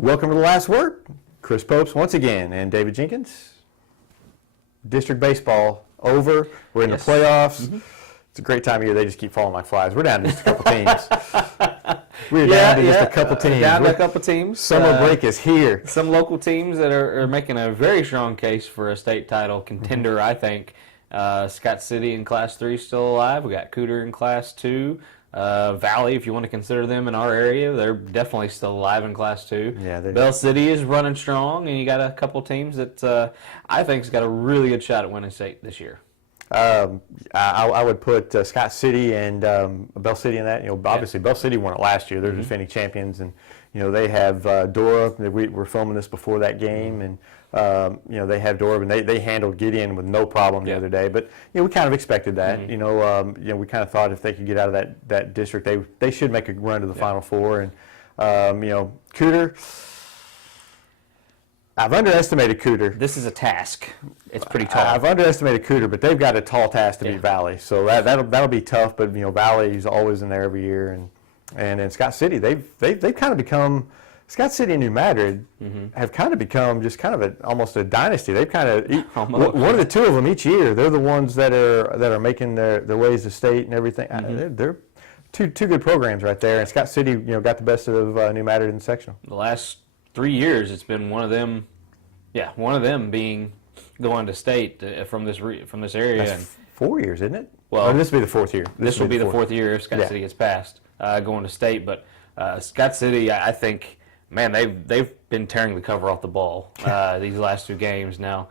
Welcome to The Last Word. Chris Popes once again and David Jenkins. District baseball over. We're in the playoffs. Mm-hmm. It's a great time of year. They just keep falling like flies. We're down to just a couple teams. We're down to just a couple teams. Down to a couple teams. Summer break is here. Some local teams that are making a very strong case for a state title contender, mm-hmm. I think. Scott City in Class 3 still alive. We got Cooter in Class 2. Valley, if you want to consider them in our area, they're definitely still alive in Class 2. Yeah, Bell City is running strong, and you got a couple teams that I think has got a really good shot at winning state this year. I would put Scott City and Bell City in that. You know, obviously Bell City won it last year. They're mm-hmm. defending champions, and you know they have Dora. We were filming this before that game, and you know they have Dora, and they handled Gideon with no problem the other day. But you know we kind of expected that. Mm-hmm. You know we kind of thought if they could get out of that district, they should make a run to the Final Four. And you know Cooter. I've underestimated Cooter. This is a task. It's pretty tall. I've underestimated Cooter, but they've got a tall task to beat Valley. So that'll be tough. But you know, Valley's always in there every year, and in Scott City, they've kind of become Scott City and New Madrid mm-hmm. have kind of become just kind of almost a dynasty. They've kind of one of the two of them each year. They're the ones that are making their ways to state and everything. Mm-hmm. They're two good programs right there. And Scott City, you know, got the best of New Madrid in the sectional. The last 3 years, it's been one of them. Yeah, one of them being going to state from this area. That's 4 years, isn't it? Well, this will be the fourth year. This will be the fourth year if Scott City gets passed going to state. But Scott City, I think, man, they've been tearing the cover off the ball these last two games. Now,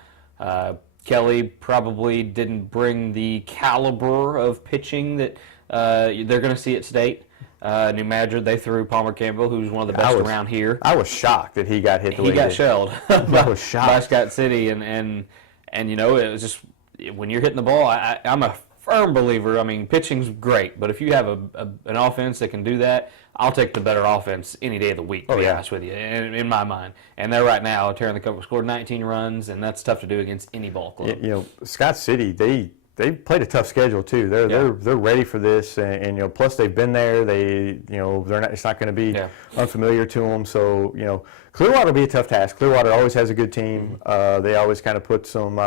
Kelly probably didn't bring the caliber of pitching that they're going to see at state. New Madrid, they threw Palmer Campbell, who's one of the best around here. I was shocked that he got hit the way he got shelled I was shocked. by Scott City, and you know, it was just when you're hitting the ball, I'm a firm believer. I mean, pitching's great, but if you have an offense that can do that, I'll take the better offense any day of the week, to be honest with you, in my mind. And they're right now tearing the cover, scored 19 runs, and that's tough to do against any ball club. You know, Scott City, they played a tough schedule too. They're ready for this, and you know, plus they've been there. It's not going to be unfamiliar to them. So you know, Clearwater will be a tough task. Clearwater always has a good team. They always kind of put some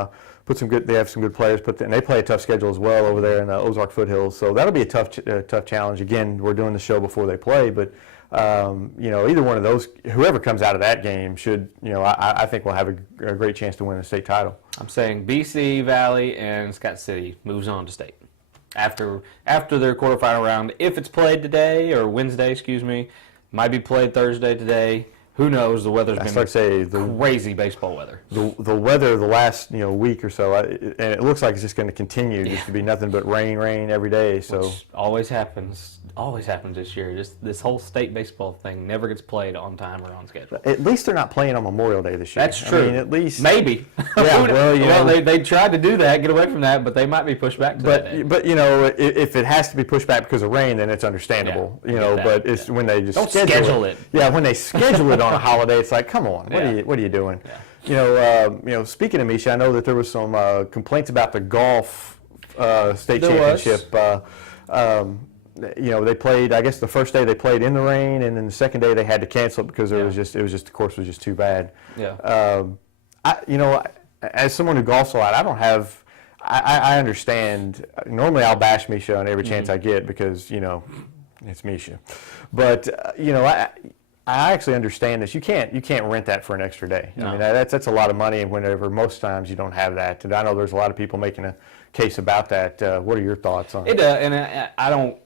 good. They have some good players. And they play a tough schedule as well over there in the Ozark Foothills. So that'll be a tough challenge. Again, we're doing the show before they play, but you know, either one of those, whoever comes out of that game should, you know, I think will have a great chance to win the state title. I'm saying BC, Valley, and Scott City moves on to state after their quarterfinal round. If it's played today or Wednesday, might be played Thursday today. Who knows? The weather's been crazy baseball weather. The weather the last week or so, and it looks like it's just going to continue just to be nothing but rain every day. So which always happens this year. Just this whole state baseball thing never gets played on time or on schedule. At least they're not playing on Memorial Day this year. That's true. I mean, at least maybe. Yeah. Well, they tried to do that, get away from that, but they might be pushed back to that day. But you know, if it has to be pushed back because of rain, then it's understandable. Yeah, you know, but it's when they just don't schedule it. Yeah, when they schedule it on a holiday, it's like, come on, what are you doing? Yeah. You know, speaking of Misha, I know that there was some complaints about the golf state championship. You know, they played. I guess the first day they played in the rain, and then the second day they had to cancel it because the course was just too bad. Yeah. You know, as someone who golfs a lot, I understand. Normally, I'll bash Misha on every chance I get because you know it's Misha, but you know I actually understand this. You can't rent that for an extra day. No. I mean that's a lot of money, and whenever most times you don't have that. And I know there's a lot of people making a case about that. What are your thoughts on it? And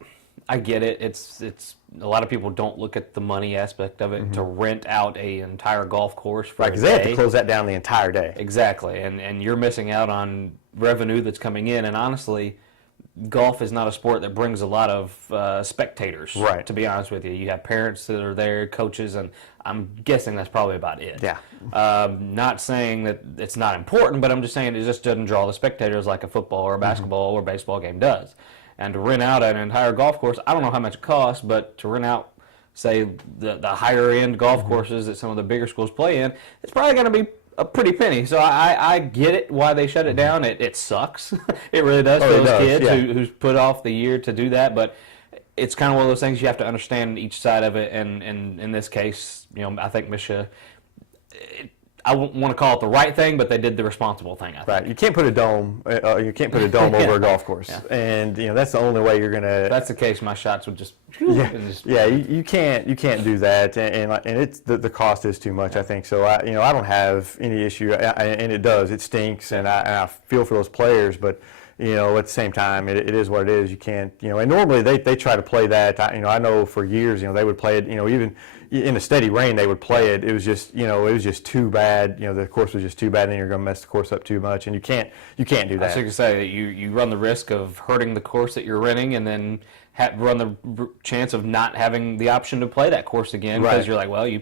I get it. It's a lot of people don't look at the money aspect of it to rent out an entire golf course for because they have to close that down the entire day. Exactly, and you're missing out on revenue that's coming in. And honestly, golf is not a sport that brings a lot of spectators. Right. To be honest with you, you have parents that are there, coaches, and I'm guessing that's probably about it. Yeah. Not saying that it's not important, but I'm just saying it just doesn't draw the spectators like a football or a basketball or baseball game does. And to rent out an entire golf course, I don't know how much it costs, but to rent out, say, the higher-end golf courses that some of the bigger schools play in, it's probably going to be a pretty penny. So I get it why they shut it down. It sucks. It really does for those kids who's put off the year to do that. But it's kind of one of those things you have to understand each side of it, and in this case, I think Misha, I wouldn't want to call it the right thing, but they did the responsible thing, I think. Right. You can't put a dome. You can't put a dome over a golf course, and that's the only way you're gonna. If that's the case, my shots would just. You can't do that, and it's the cost is too much. I think so. I don't have any issue, and it stinks, and I feel for those players, but. At the same time, it is what it is. You can't, and normally they try to play that. I know for years, they would play it, even in a steady rain, they would play it. It was just, it was just too bad. The course was just too bad, and you're going to mess the course up too much, and you can't do that. I was going to say that you run the risk of hurting the course that you're renting, and then run the chance of not having the option to play that course again because you're like, well, you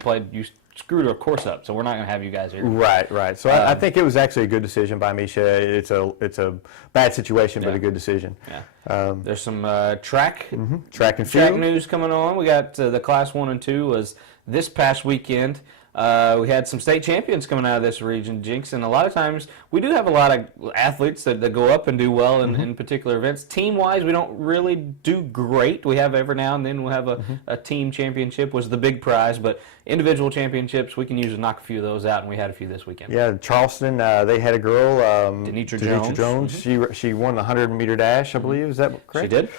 screwed our course up, so we're not going to have you guys here. Right. So I think it was actually a good decision by Misha. It's a bad situation, but a good decision. Yeah. There's some track and field field news coming on. We got the Class 1 and 2 was this past weekend. We had some state champions coming out of this region, Jinx, and a lot of times we do have a lot of athletes that go up and do well in particular events. Team-wise, we don't really do great. We have every now and then we'll have a team championship was the big prize, but individual championships, we can usually knock a few of those out, and we had a few this weekend. Yeah, Charleston, they had a girl, Denitra Jones. She won the 100-meter dash, I believe. Is that correct? She did.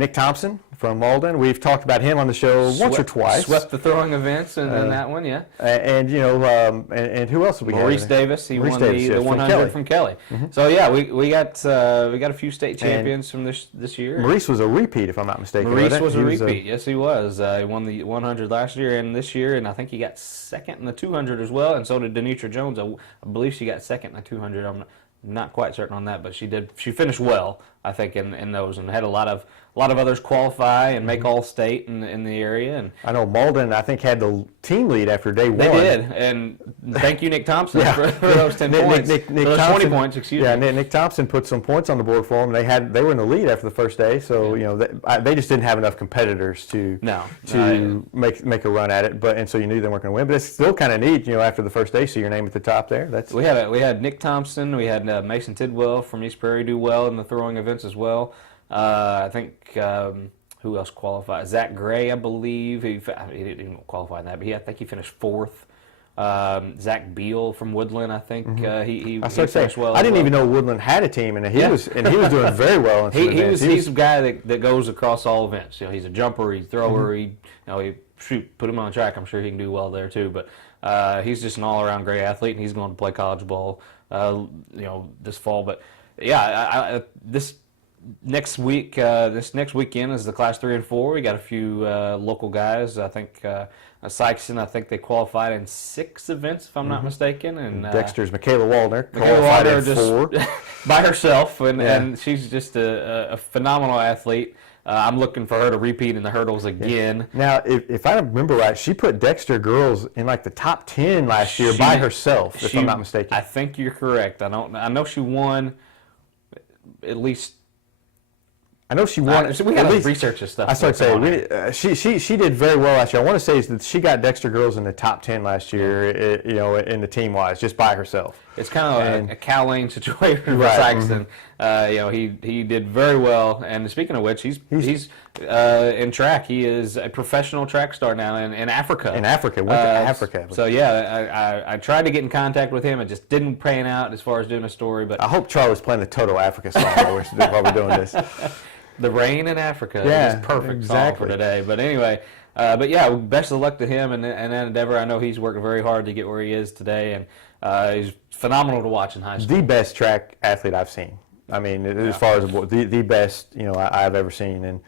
Nick Thompson from Malden. We've talked about him on the show once or twice. Swept the throwing events in that one, yeah. And who else did we have? Maurice Davis. He won the 100 from Kelly. So yeah, we got a few state champions from this year. Maurice was a repeat, if I'm not mistaken. Maurice was a repeat. Yes, he was. He won the 100 last year and this year, and I think he got second in the 200 as well. And so did Denitra Jones. I believe she got second in the 200. I'm not quite certain on that, but she did. She finished well, I think, in those, and had a lot of others qualify and make all state in the area. And I know Malden, I think, had the team lead after day one. They did, and thank you, Nick Thompson, for those 10 points. Nick those Thompson, 20 points, excuse me. Yeah, Nick Thompson put some points on the board for them. They were in the lead after the first day, so they just didn't have enough competitors to make a run at it. And so you knew they weren't going to win. But it's still kind of neat, after the first day, see your name at the top there. We had Nick Thompson, we had Mason Tidwell from East Prairie do well in the throwing events as well. I think who else qualified? Zach Gray, I believe. He didn't qualify in that, but I think he finished fourth. Zach Beal from Woodland, I think he finished well. I didn't even know Woodland had a team, and he was doing very well. He's a guy that goes across all events. He's a jumper, he's a thrower. He put him on the track. I'm sure he can do well there too. But he's just an all-around great athlete, and he's going to play college ball, this fall. But yeah, this next weekend is the Class 3 and 4. We got a few local guys. I think Sykeston, I think they qualified in 6 events, if I'm not mistaken. And Dexter's Michaela Waldner qualified in 4 by herself, and she's just a phenomenal athlete. I'm looking for her to repeat in the hurdles again. Now, if I remember right, she put Dexter girls in like the top 10 last year by herself, if I'm not mistaken. I think you're correct. I know she won at least. I know she won. So we got to research this stuff. I started saying she did very well last year. I want to say that she got Dexter girls in the top 10 last year. In the team wise, just by herself. It's kind of a Cal Lane situation for Sykeston. He did very well. And speaking of which, he's in track. He is a professional track star now in Africa. Went to Africa. So yeah, I tried to get in contact with him. It just didn't pan out as far as doing a story. But I hope Charlie's playing the Toto Africa song while we're doing this. The rain in Africa is perfect song for today. But anyway, best of luck to him and that endeavor. I know he's working very hard to get where he is today, and he's phenomenal to watch in high school. The best track athlete I've seen. I mean, as far as the best I've ever seen, and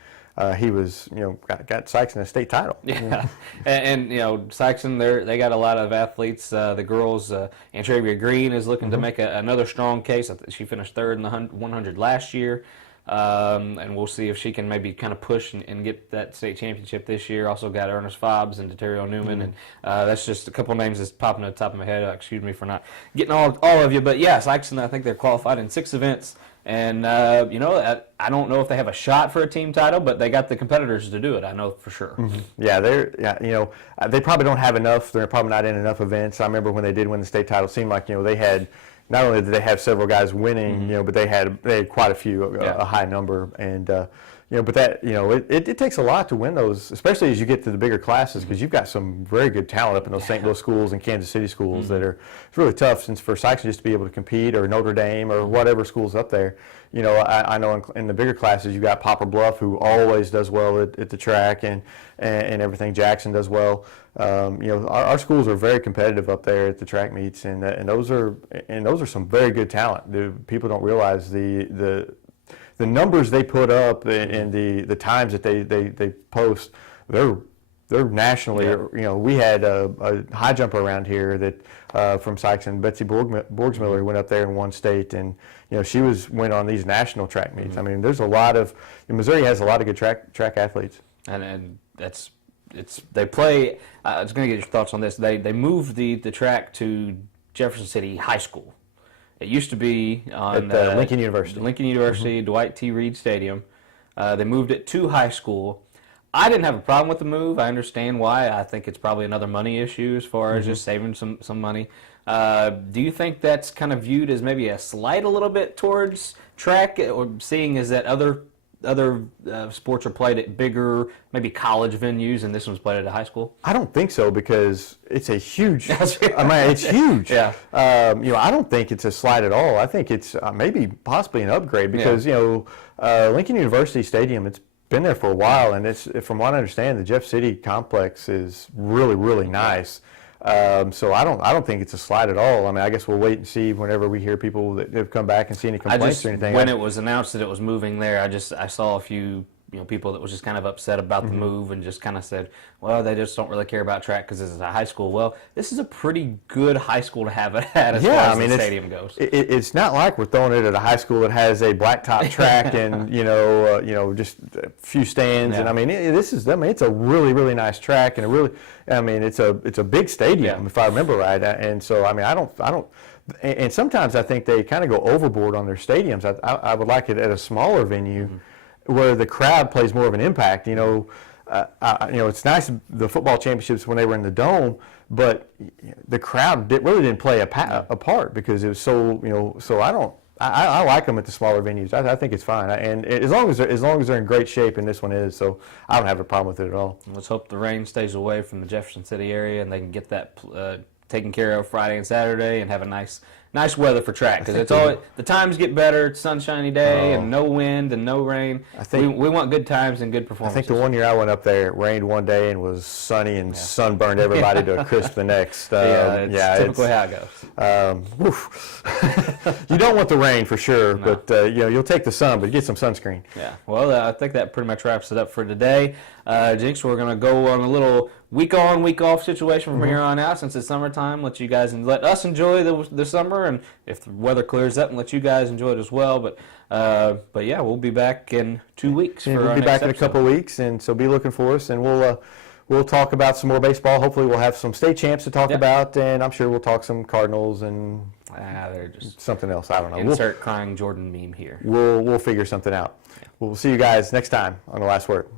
he was got Sykeston a state title. Yeah, and Sykeston they got a lot of athletes. The girls, Antravia Green is looking to make another strong case. She finished third in the 100 last year. And we'll see if she can maybe kind of push and get that state championship this year. Also got Ernest Fobbs and Deterrio Newman, and that's just a couple names that's popping at the top of my head. Excuse me for not getting all of you, but yeah, Sykeston, I think they're qualified in 6 events, and I don't know if they have a shot for a team title, but they got the competitors to do it. I know for sure. Yeah, they probably don't have enough. They're probably not in enough events. I remember when they did win the state title, it seemed like they had. Not only did they have several guys winning, but they had quite a few, a high number, and but that, it takes a lot to win those, especially as you get to the bigger classes, because you've got some very good talent up in those St. Louis schools and Kansas City schools that are, it's really tough since for Sykes just to be able to compete, or Notre Dame or whatever schools up there. I know in the bigger classes you got Poplar Bluff, who always does well at the track and everything. Jackson does well. Our schools are very competitive up there at the track meets, and those are some very good talent. People don't realize the numbers they put up and the times that they post. They're nationally. We had a high jumper around here that from Sykes, and Betsy Borgsmiller went up there and won state, and she went on these national track meets. I mean, there's a lot of Missouri has a lot of good track athletes, and they play. I was going to get your thoughts on this. They moved the track to Jefferson City High School. It used to be on at Lincoln University. Dwight T. Reed Stadium. They moved it to high school. I didn't have a problem with the move. I understand why. I think it's probably another money issue as far as just saving some money. Do you think that's kind of viewed as maybe a slight a little bit towards track, or seeing as that other sports are played at bigger, maybe college venues, and this one's played at a high school? I don't think so, because it's a huge. It's huge. Yeah. I don't think it's a slide at all. I think it's maybe possibly an upgrade, because Lincoln University Stadium, it's been there for a while, and it's, from what I understand, the Jeff City complex is really, really nice. So I don't think it's a slide at all. I mean, I guess we'll wait and see whenever we hear people that have come back and see any complaints or anything. When it was announced that it was moving there, I saw a few people that was just kind of upset about the move, and just kind of said, well, they just don't really care about track because this is a high school. Well, this is a pretty good high school to have it at as far as the stadium goes. It's not like we're throwing it at a high school that has a blacktop track and just a few stands. And I mean, it's a really, really nice track, and it's a big stadium if I remember right. And so I mean, I don't. And sometimes I think they kind of go overboard on their stadiums. I would like it at a smaller venue, where the crowd plays more of an impact. It's nice, the football championships when they were in the Dome, but the crowd really didn't play a part, because it was so. So I like them at the smaller venues. I think it's fine, and as long as they're in great shape, and this one is, so I don't have a problem with it at all. Let's hope the rain stays away from the Jefferson City area, and they can get that taken care of Friday and Saturday, and have a nice weather for track, because it's always, the times get better. It's sunshiny day and no wind and no rain. I think we want good times and good performances. I think the one year I went up there, it rained one day and was sunny and sunburned everybody to a crisp the next. It's typically how it goes. You don't want the rain for sure, but you'll take the sun, but you get some sunscreen. Yeah. Well, I think that pretty much wraps it up for today. Jinx, we're going to go on a little week on, week off situation from here on out, since it's summertime. Let us enjoy the summer, and if the weather clears up, and let you guys enjoy it as well. But yeah, we'll be back in 2 weeks. We'll be back in a couple of weeks, and so be looking for us, and we'll talk about some more baseball. Hopefully, we'll have some state champs to talk about, and I'm sure we'll talk some Cardinals and they're just something else. I don't know. Insert crying Jordan meme here. We'll figure something out. We'll see you guys next time on The Last Word.